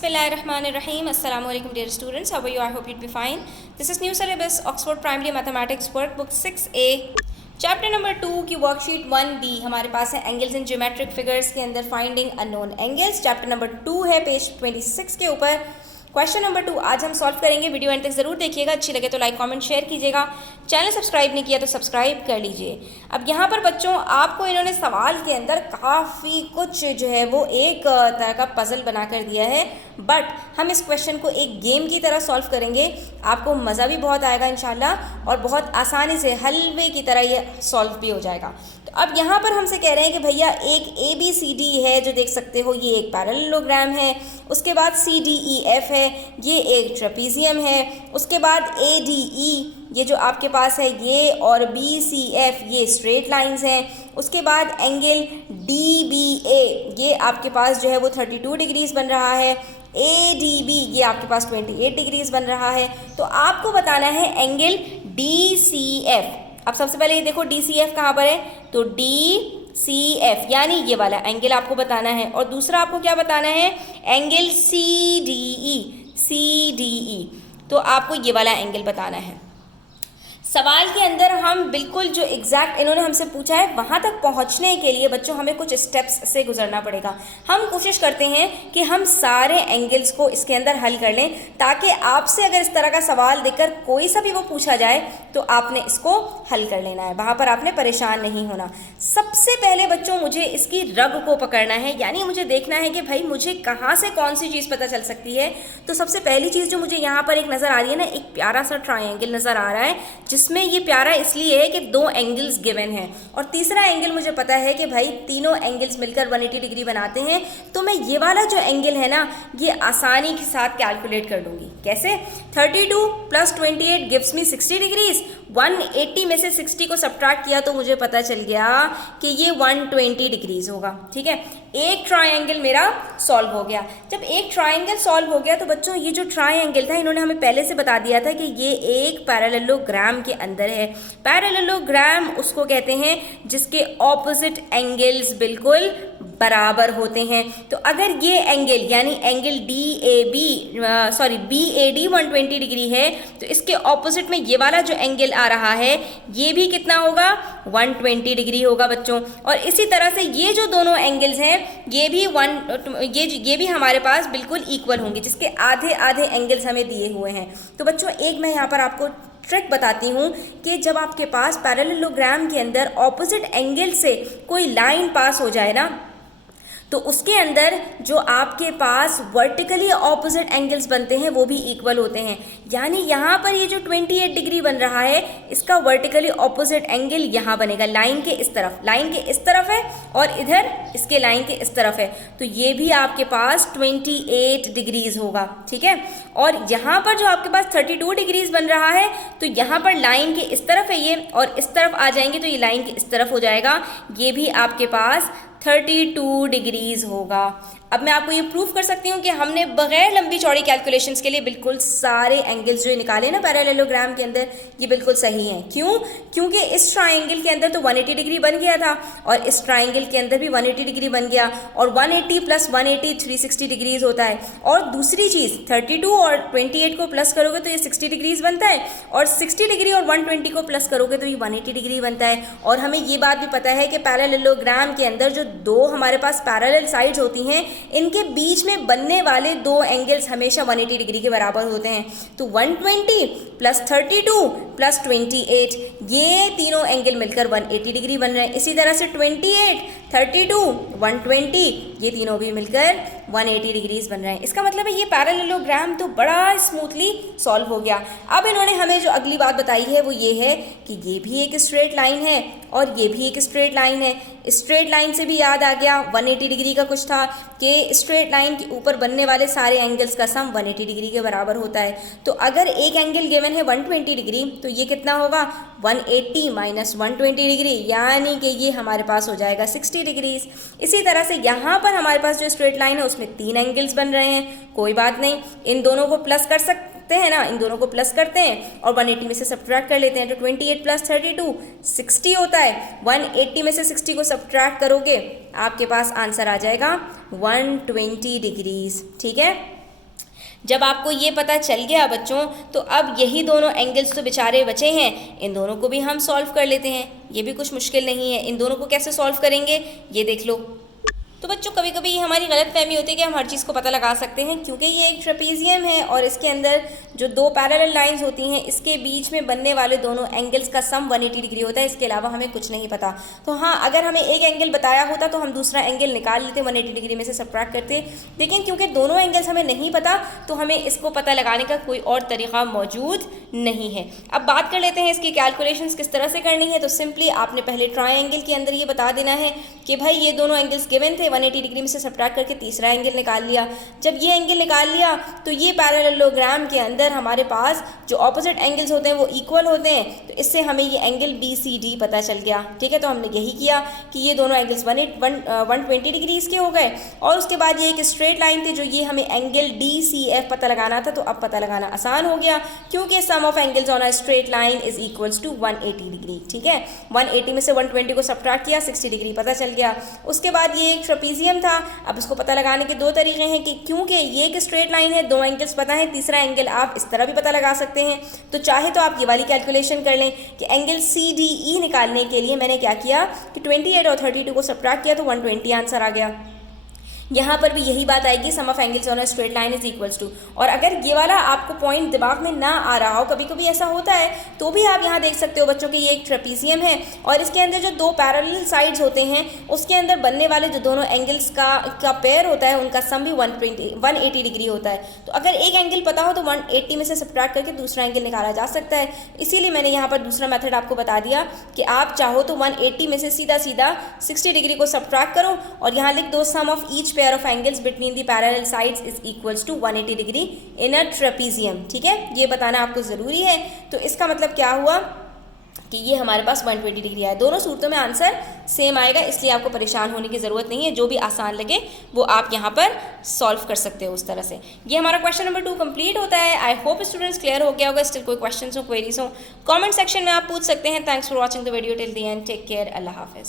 Bismillahirrahmanirrahim. Assalamu alaikum dear students. How are you? I hope you'd be fine. This is new syllabus Oxford Primary Mathematics Workbook 6A chapter number 2 की worksheet 1B हमारे पास है angles in geometric figures के अंदर finding unknown angles. Chapter number 2 है page 26 के ऊपर। Question number 2 आज हम सॉल्व करेंगे। वीडियो एंड तक जरूर देखिएगा, अच्छी लगे तो लाइक कमेंट शेयर कीजिएगा। चैनल सब्सक्राइब नहीं किया तो सब्सक्राइब कर लीजिए। अब यहाँ पर बच्चों आपको इन्होंने सवाल के अंदर काफ़ी कुछ जो है वो एक तरह का पजल बना कर दिया है, बट हम इस क्वेश्चन को एक गेम की तरह सॉल्व करेंगे। आपको मज़ा भी बहुत आएगा इंशाल्लाह और बहुत आसानी से हलवे की तरह ये सॉल्व भी हो जाएगा। तो अब यहाँ पर हमसे कह रहे हैं कि भैया एक ABCD है जो देख सकते हो, ये एक पैरेललोग्राम है। उसके बाद CDEF है, ये एक ट्रेपीजियम है। उसके बाद ADE ये जो आपके पास है ये, और BCF ये स्ट्रेट लाइंस हैं। उसके बाद एंगल DBA ये आपके पास जो है वो 32 डिग्रीज बन रहा है। ADB ये आपके पास 28 डिग्रीज बन रहा है। तो आपको बताना है एंगल DCF। अब सबसे पहले ये देखो DCF कहाँ पर है, तो DCF यानी ये वाला एंगल आपको बताना है। और दूसरा आपको क्या बताना है, एंगल CDE तो आपको ये वाला एंगल बताना है। सवाल के अंदर हम बिल्कुल जो एग्जैक्ट इन्होंने हमसे पूछा है वहाँ तक पहुँचने के लिए बच्चों हमें कुछ स्टेप्स से गुजरना पड़ेगा। हम कोशिश करते हैं कि हम सारे एंगल्स को इसके अंदर हल कर लें, ताकि आपसे अगर इस तरह का सवाल देकर कोई सा भी वो पूछा जाए तो आपने इसको हल कर लेना है, वहाँ पर आपने परेशान नहीं होना। सबसे पहले बच्चों मुझे इसकी रग को पकड़ना है, यानी मुझे देखना है कि भाई मुझे कहाँ से कौन सी चीज़ पता चल सकती है। तो सबसे पहली चीज़ जो मुझे यहाँ पर एक नज़र आ रही है ना, एक प्यारा सा ट्राइंगल नज़र आ रहा है, जिसमें ये प्यारा इसलिए है कि दो एंगल्स गिवन हैं। और तीसरा एंगल मुझे पता है कि भाई तीनों एंगल्स मिलकर 180 डिग्री बनाते हैं। तो मैं ये वाला जो एंगल है ना, ये आसानी के साथ कैलकुलेट कर लूँगी। कैसे, 32 + 28 गिव्स मी 60 डिग्रीज। 180 में से 60 को सब्ट्रैक्ट किया तो मुझे पता चल गया कि ये 120 डिग्रीज होगा। ठीक है, एक ट्राइंगल मेरा सॉल्व हो गया। जब एक ट्राइंगल सॉल्व हो गया तो बच्चों ये जो ट्राइंगल था इन्होंने हमें पहले से बता दिया था कि ये एक पैरेललोग्राम के अंदर है। पैरेललोग्राम उसको कहते हैं जिसके ऑपोजिट एंगल्स बिल्कुल बराबर होते हैं। तो अगर ये एंगल यानी एंगल BAD 120 डिग्री है, तो इसके ऑपोजिट में ये वाला जो एंगल आ रहा है ये भी कितना होगा, 120 डिग्री होगा बच्चों। और इसी तरह से ये जो दोनों एंगल्स हैं ये भी हमारे पास बिल्कुल इक्वल होंगे, जिसके आधे आधे एंगल्स हमें दिए हुए हैं। तो बच्चों एक मैं यहाँ पर आपको ट्रिक बताती हूँ कि जब आपके पास पैरेललोग्राम के अंदर ऑपोजिट एंगल से कोई लाइन पास हो जाए ना, तो उसके अंदर जो आपके पास वर्टिकली ऑपोजिट एंगल्स बनते हैं वो भी इक्वल होते हैं। यानी यहाँ पर ये जो 28 डिग्री बन रहा है, इसका वर्टिकली ऑपोजिट एंगल यहाँ बनेगा लाइन के इस तरफ। लाइन के इस तरफ है और इधर इसके लाइन के इस तरफ है, तो ये भी आपके पास 28 डिग्रीज होगा। ठीक है, और यहाँ पर जो आपके पास 32 डिग्रीज बन रहा है, तो यहाँ पर लाइन के इस तरफ है ये, और इस तरफ आ जाएंगे तो ये लाइन के इस तरफ हो जाएगा, ये भी आपके पास 32 डिग्रीज होगा। अब मैं आपको ये प्रूफ कर सकती हूँ कि हमने बगैर लंबी चौड़ी कैलकुलेशंस के लिए बिल्कुल सारे एंगल्स जो निकाले ना पैरेललोग्राम के अंदर, ये बिल्कुल सही हैं। क्यों? क्योंकि इस ट्राइंगल के अंदर तो 180 डिग्री बन गया था, और इस ट्राइंगल के अंदर भी 180 डिग्री बन गया, और 180 + 180 360 डिग्रीज होता है। और दूसरी चीज़ 32 और 28 को प्लस करोगे तो ये 60 डिग्रीज बनता है, और 60 डिग्री और 120 को प्लस करोगे तो ये 180 डिग्री बनता है। और हमें ये बात भी पता है कि पैरेललोग्राम के अंदर जो दो हमारे पास पैरेलल साइड्स होती हैं, इनके बीच में बनने वाले दो एंगल्स हमेशा 180 डिग्री के बराबर होते हैं। तो 120 + 32 + 28 ये तीनों एंगल मिलकर 180 डिग्री बन रहे हैं। इसी तरह से 28, 32, 120 ये तीनों भी मिलकर 180 डिग्रीज बन रहे हैं। इसका मतलब है ये पैरेललोग्राम तो बड़ा स्मूथली सॉल्व हो गया। अब इन्होंने हमें जो अगली बात बताई है वो ये है कि ये भी एक स्ट्रेट लाइन है और ये भी एक स्ट्रेट लाइन है। स्ट्रेट लाइन से भी याद आ गया 180 डिग्री का कुछ था कि स्ट्रेट लाइन के ऊपर बनने वाले सारे एंगल्स का सम 180 डिग्री के बराबर होता है। तो अगर एक एंगल गिवन है 120 डिग्री, तो ये कितना होगा, 180 - 120 डिग्री, यानी कि ये हमारे पास हो जाएगा 60 डिग्रीज। इसी तरह से यहाँ पर हमारे पास जो स्ट्रेट लाइन है उसमें 3 एंगल्स बन रहे हैं। कोई बात नहीं, इन दोनों को प्लस कर सकते हैं ना, इन दोनों को प्लस करते हैं और 180 में से सब्ट्रैक्ट कर लेते हैं, तो 28 + 32 60 होता है। 180 में से 60 को सब्ट्रैक्ट करोगे आपके पास आंसर आ जाएगा 120 डिग्रीज। ठीक है, जब आपको ये पता चल गया बच्चों, तो अब यही दोनों एंगल्स तो बेचारे बचे हैं, इन दोनों को भी हम सॉल्व कर लेते हैं। ये भी कुछ मुश्किल नहीं है। इन दोनों को कैसे सॉल्व करेंगे ये देख लो। तो बच्चों कभी कभी हमारी गलतफहमी होती है कि हम हर चीज़ को पता लगा सकते हैं, क्योंकि ये एक ट्रेपीजियम है और इसके अंदर जो दो पैरेलल लाइंस होती हैं इसके बीच में बनने वाले दोनों एंगल्स का सम 180 डिग्री होता है। इसके अलावा हमें कुछ नहीं पता। तो हाँ, अगर हमें एक एंगल बताया होता तो हम दूसरा एंगल निकाल लेते, 180 डिग्री में से सबट्रैक्ट करते। लेकिन क्योंकि दोनों एंगल्स हमें नहीं पता तो हमें इसको पता लगाने का कोई और तरीका मौजूद नहीं है। अब बात कर लेते हैं इसकी कैलकुलेशंस किस तरह से करनी है। तो सिंपली आपने पहले ट्रायंगल के अंदर ये बता देना है कि भाई ये दोनों एंगल्स गिवन थे, 180 डिग्री में से सबट्रैक्ट करके तीसरा एंगल निकाल लिया। जब ये एंगल निकाल लिया तो ये पैरेललोग्राम के अंदर हमारे पास जो ऑपोजिट एंगल्स होते हैं वो इक्वल होते हैं। तो इससे हमें ये एंगल BCD पता चल गया। ठीक है, तो हमने यही किया कि ये दोनों एंगल्स 120 डिग्री इसके हो गए। और उसके बाद ये एक स्ट्रेट लाइन थी जो ये हमें एंगल DCF पता लगाना था। तो अब पता लगाना आसान हो गया, क्योंकि sum of angles on a straight line is equals to 180 degree. ठीक है, 180 में से 120 को सबट्रैक्ट किया, 60 डिग्री पता चल गया। उसके बाद ये एक ट्रेपीजियम था। अब इसको पता लगाने के दो तरीके हैं कि क्योंकि ये एक स्ट्रेट लाइन है, दो एंगल्स पता है, तीसरा एंगल आप इस तरह भी पता लगा सकते हैं। तो चाहे तो आप ये वाली कैलकुलेशन कर लें कि एंगल CDE निकालने के लिए मैंने क्या किया कि 28 और 32 को सबट्रैक्ट किया तो 120 आंसर आ गया। यहाँ पर भी यही बात आएगी, sum of angles on a straight line is equals to. और अगर ये वाला आपको पॉइंट दिमाग में ना आ रहा हो, कभी कभी ऐसा होता है, तो भी आप यहाँ देख सकते हो बच्चों कि ये एक ट्रेपीजियम है और इसके अंदर जो दो पैरेलल साइड्स होते हैं उसके अंदर बनने वाले जो दोनों एंगल्स का पेयर होता है उनका सम भी 180 डिग्री होता है। तो अगर एक एंगल पता हो तो 180 में से सबट्रैक्ट करके दूसरा एंगल निकाला जा सकता है। इसीलिए मैंने यहाँ पर दूसरा मेथड आपको बता दिया कि आप चाहो तो 180 में से सीधा सीधा 60 डिग्री को सबट्रैक्ट करो और यहाँ लिख दो sum of each pair of angles between the parallel sides is equals to 180 degree in a trapezium. ठीक है, ये बताना आपको जरूरी है। तो इसका मतलब क्या हुआ कि ये हमारे पास 120 डिग्री आया। दोनों सूरतों में आंसर सेम आएगा, इसलिए आपको परेशान होने की ज़रूरत नहीं है। जो भी आसान लगे वो आप यहाँ पर सॉल्व कर सकते हो उस तरह से। ये हमारा क्वेश्चन नंबर 2 कंप्लीट होता है। आई होप स्टूडेंट्स क्लियर हो गया होगा। स्टिल कोई क्वेश्चन हो, क्वेरीज हो, कमेंट सेक्शन में आप पूछ सकते हैं। Thanks for watching the video till the end. Take care. अल्लाह हाफिज़।